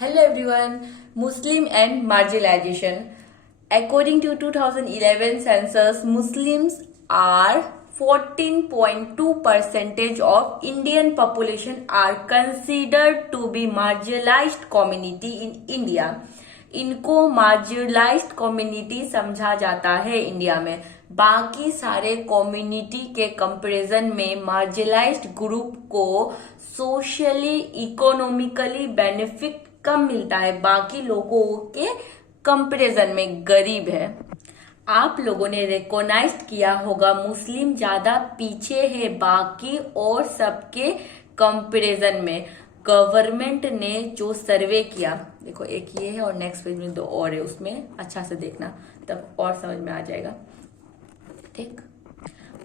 Hello everyone. Muslim and marginalization. According to 2011 census, Muslims are 14.2% of Indian population are considered to be marginalized community in India. इनको marginalised community समझा जाता है India में। बाकी सारे community के comparison में मार्जिनलाइज्ड ग्रुप को सोशली इकोनॉमिकली बेनिफिट कम मिलता है, बाकी लोगों के कंपैरिजन में गरीब है। आप लोगों ने रिकॉग्नाइज किया होगा मुस्लिम ज्यादा पीछे है बाकी और सबके कंपैरिजन में। गवर्नमेंट ने जो सर्वे किया, देखो एक ये है और नेक्स्ट पेज में दो और है, उसमें अच्छा से देखना तब और समझ में आ जाएगा। ठीक,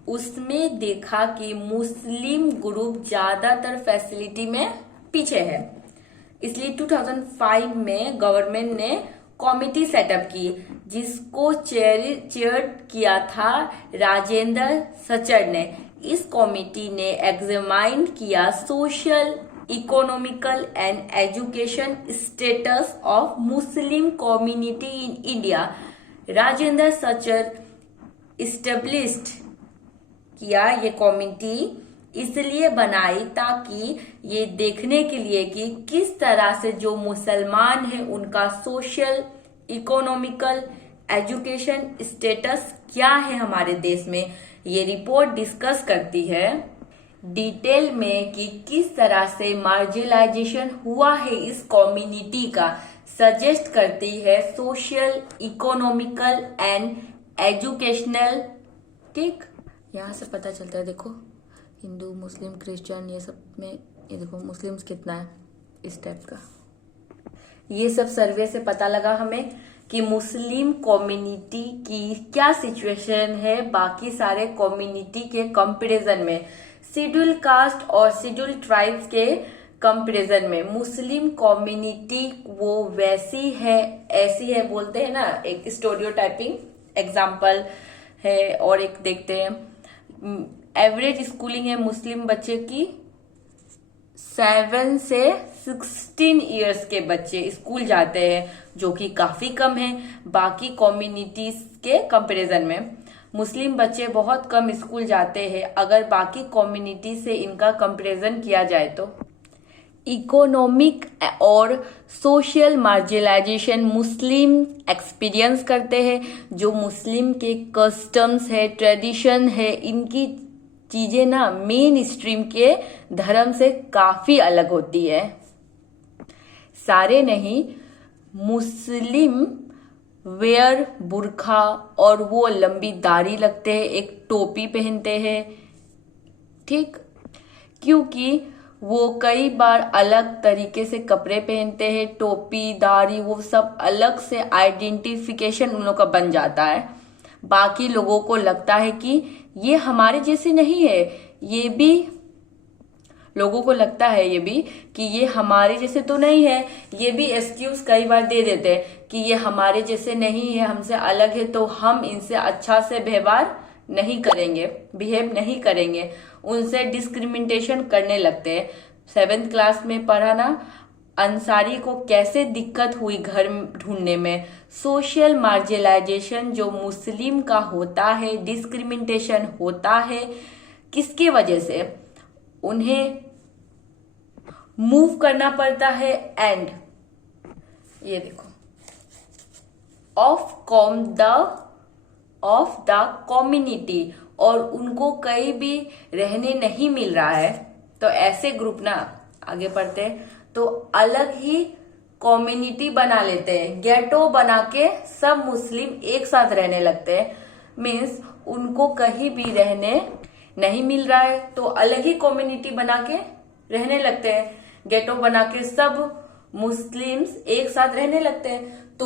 उसमें देखा कि मुस्लिम ग्रुप ज्यादातर फैसिलिटी में पीछे है, इसलिए 2005 में गवर्नमेंट ने कमेटी सेटअप की जिसको चेयर किया था राजेंद्र सचर ने। इस कमेटी ने एग्जामाइन किया social economical and education status of Muslim community in India. Rajendra Sachar established किया ये कमेटी इसलिए बनाई ताकि ये देखने के लिए कि किस तरह से जो मुसलमान है उनका सोशल इकोनॉमिकल एजुकेशन स्टेटस क्या है हमारे देश में। ये रिपोर्ट डिस्कस करती है डिटेल में कि किस तरह से मार्जिनलाइजेशन हुआ है इस कम्युनिटी का, सजेस्ट करती है सोशल इकोनॉमिकल एंड एजुकेशनल। ठीक, यहाँ से पता चलता है, देखो हिंदू मुस्लिम क्रिश्चियन ये सब में, ये देखो मुस्लिम्स कितना है इस टाइप का। ये सब सर्वे से पता लगा हमें कि मुस्लिम कम्युनिटी की क्या सिचुएशन है बाकी सारे कम्युनिटी के कंपैरिजन में। शेड्यूल कास्ट और शेड्यूल ट्राइब्स के कंपैरिजन में मुस्लिम कम्युनिटी वो वैसी है ऐसी है, बोलते हैं ना, एक स्टेरियोटाइपिंग एग्जाम्पल है। और एक देखते हैं एवरेज स्कूलिंग है मुस्लिम बच्चे की 7 से 16 इयर्स के बच्चे स्कूल जाते हैं, जो कि काफी कम है बाकी कम्युनिटीज के कंपैरिजन में। मुस्लिम बच्चे बहुत कम स्कूल जाते हैं अगर बाकी कम्युनिटी से इनका कंपैरिजन किया जाए तो। इकोनॉमिक और सोशल मार्जिनलाइजेशन मुस्लिम एक्सपीरियंस करते हैं। जो मुस्लिम के कस्टम्स है, ट्रेडिशन है, इनकी चीजें ना मेन स्ट्रीम के धर्म से काफी अलग होती है। सारे नहीं, मुस्लिम वेयर बुरखा और वो लंबी दाढ़ी रखते हैं, एक टोपी पहनते हैं। ठीक, क्योंकि वो कई बार अलग तरीके से कपड़े पहनते हैं, टोपी दाढ़ी वो सब अलग से आइडेंटिफिकेशन उन लोगों का बन जाता है। बाकी लोगों को लगता है कि ये हमारे जैसे नहीं है, ये भी लोगों को लगता है ये भी कि ये हमारे जैसे तो नहीं है। ये भी एक्सक्यूज कई बार दे देते हैं कि ये हमारे जैसे नहीं है, हमसे अलग है, तो हम इनसे अच्छा से व्यवहार नहीं करेंगे, बिहेव नहीं करेंगे, उनसे डिस्क्रिमिनेशन करने लगते हैं। 7th क्लास में पढ़ा ना, अंसारी को कैसे दिक्कत हुई घर ढूंढने में। सोशल मार्जिनलाइजेशन जो मुस्लिम का होता है, डिस्क्रिमिनेशन होता है, किसके वजह से उन्हें मूव करना पड़ता है। एंड ये देखो ऑफ द कम्युनिटी, और उनको कहीं भी रहने नहीं मिल रहा है, तो ऐसे ग्रुप ना आगे पढ़ते हैं तो अलग ही कम्युनिटी बना लेते हैं, गेटो बना के सब मुस्लिम एक साथ रहने लगते हैं। मीन्स उनको कहीं भी रहने नहीं मिल रहा है तो अलग ही कम्युनिटी बना के रहने लगते हैं, गेटो बना के सब मुस्लिम्स एक साथ रहने लगते हैं।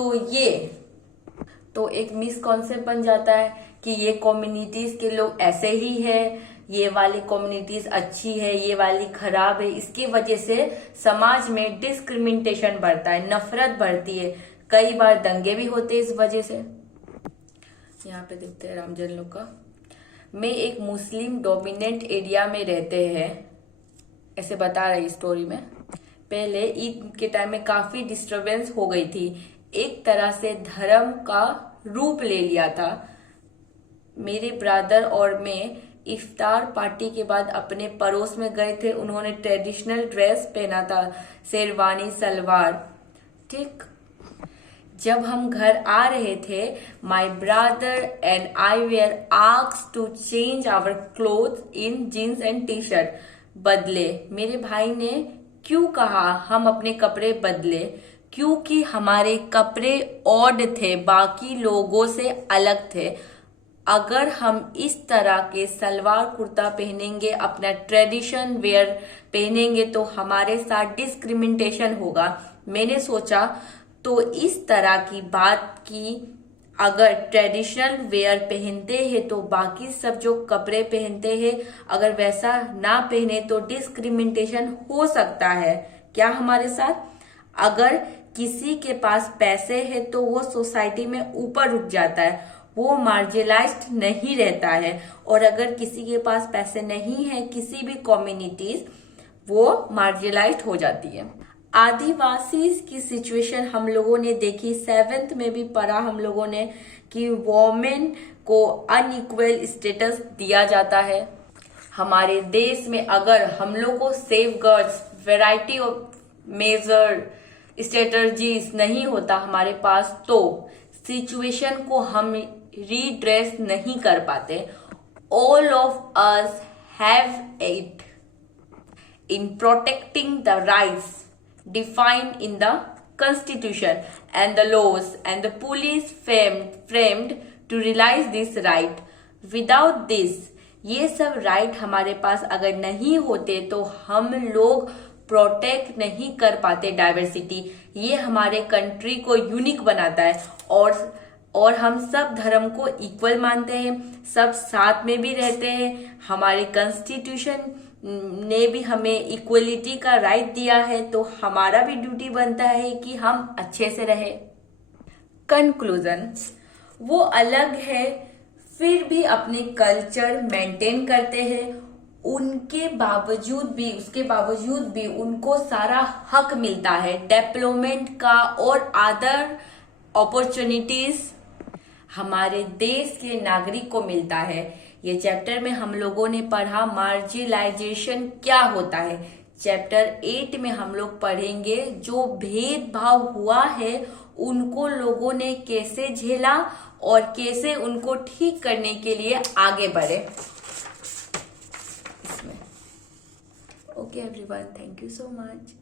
तो एक मिसकॉन्सेप्ट बन जाता है कि ये कम्युनिटीज के लोग ऐसे ही है, ये वाली कम्युनिटीज अच्छी है, ये वाली खराब है। इसकी वजह से समाज में डिस्क्रिमिनेशन बढ़ता है, नफरत बढ़ती है, कई बार दंगे भी होते हैं इस वजह से। यहाँ पे देखते हैं रामजन लोग का, में एक मुस्लिम डोमिनेंट एरिया में रहते हैं, ऐसे बता रही स्टोरी में पहले ईद के टाइम में काफी डिस्टरबेंस हो गई थी, एक तरह से धर्म का रूप ले लिया था। मेरे ब्रदर और मैं इफ्तार पार्टी के बाद अपने पड़ोस में गए थे। उन्होंने ट्रेडिशनल ड्रेस पहना था, शेरवानी सलवार। ठीक, जब हम घर आ रहे थे, my brother and I were asked to change our cloth in jeans and T shirt. बदले, मेरे भाई ने क्यों कहा हम अपने कपड़े बदले? क्योंकि हमारे कपड़े ऑड थे, बाकी लोगों से अलग थे। अगर हम इस तरह के सलवार कुर्ता पहनेंगे, अपना ट्रेडिशन वेयर पहनेंगे, तो हमारे साथ डिस्क्रिमिनेशन होगा। मैंने सोचा तो इस तरह की बात की, अगर ट्रेडिशनल वेयर पहनते हैं तो बाकी सब जो कपड़े पहनते हैं, अगर वैसा ना पहने तो डिस्क्रिमिनेशन हो सकता है क्या हमारे साथ? अगर किसी के पास पैसे है तो वो सोसाइटी में ऊपर उठ जाता है, वो मार्जिनलाइज्ड नहीं रहता है। और अगर किसी के पास पैसे नहीं है, किसी भी कम्युनिटीज, वो मार्जिनलाइज्ड हो जाती है। आदिवासी की सिचुएशन हम लोगों ने देखी, 7th में भी पढ़ा हम लोगों ने कि वोमेन को अनइक्वल स्टेटस दिया जाता है। हमारे देश में अगर हम लोग को safeguards, variety of major strategies नहीं होता हमारे पास, तो सिचुएशन को हम रीड्रेस नहीं कर पाते। All of us have it in protecting the rights defined in the constitution and the laws, and the police framed to realize this right. Without this, ये सब राइट हमारे पास अगर नहीं होते तो हम लोग प्रोटेक्ट नहीं कर पाते डाइवर्सिटी। ये हमारे कंट्री को यूनिक बनाता है, और हम सब धर्म को इक्वल मानते हैं, सब साथ में भी रहते हैं। हमारे कॉन्स्टिट्यूशन ने भी हमें इक्वलिटी का राइट दिया है, तो हमारा भी ड्यूटी बनता है कि हम अच्छे से रहे। कंक्लूजन, वो अलग है फिर भी अपने कल्चर मेंटेन करते हैं। उसके बावजूद भी उनको सारा हक मिलता है डेवलपमेंट का और अदर अपॉर्चुनिटीज हमारे देश के नागरिक को मिलता है। ये चैप्टर में हम लोगों ने पढ़ा मार्जिनलाइजेशन क्या होता है। चैप्टर 8 में हम लोग पढ़ेंगे जो भेदभाव हुआ है उनको लोगों ने कैसे झेला और कैसे उनको ठीक करने के लिए आगे बढ़े। Okay everyone, thank you so much.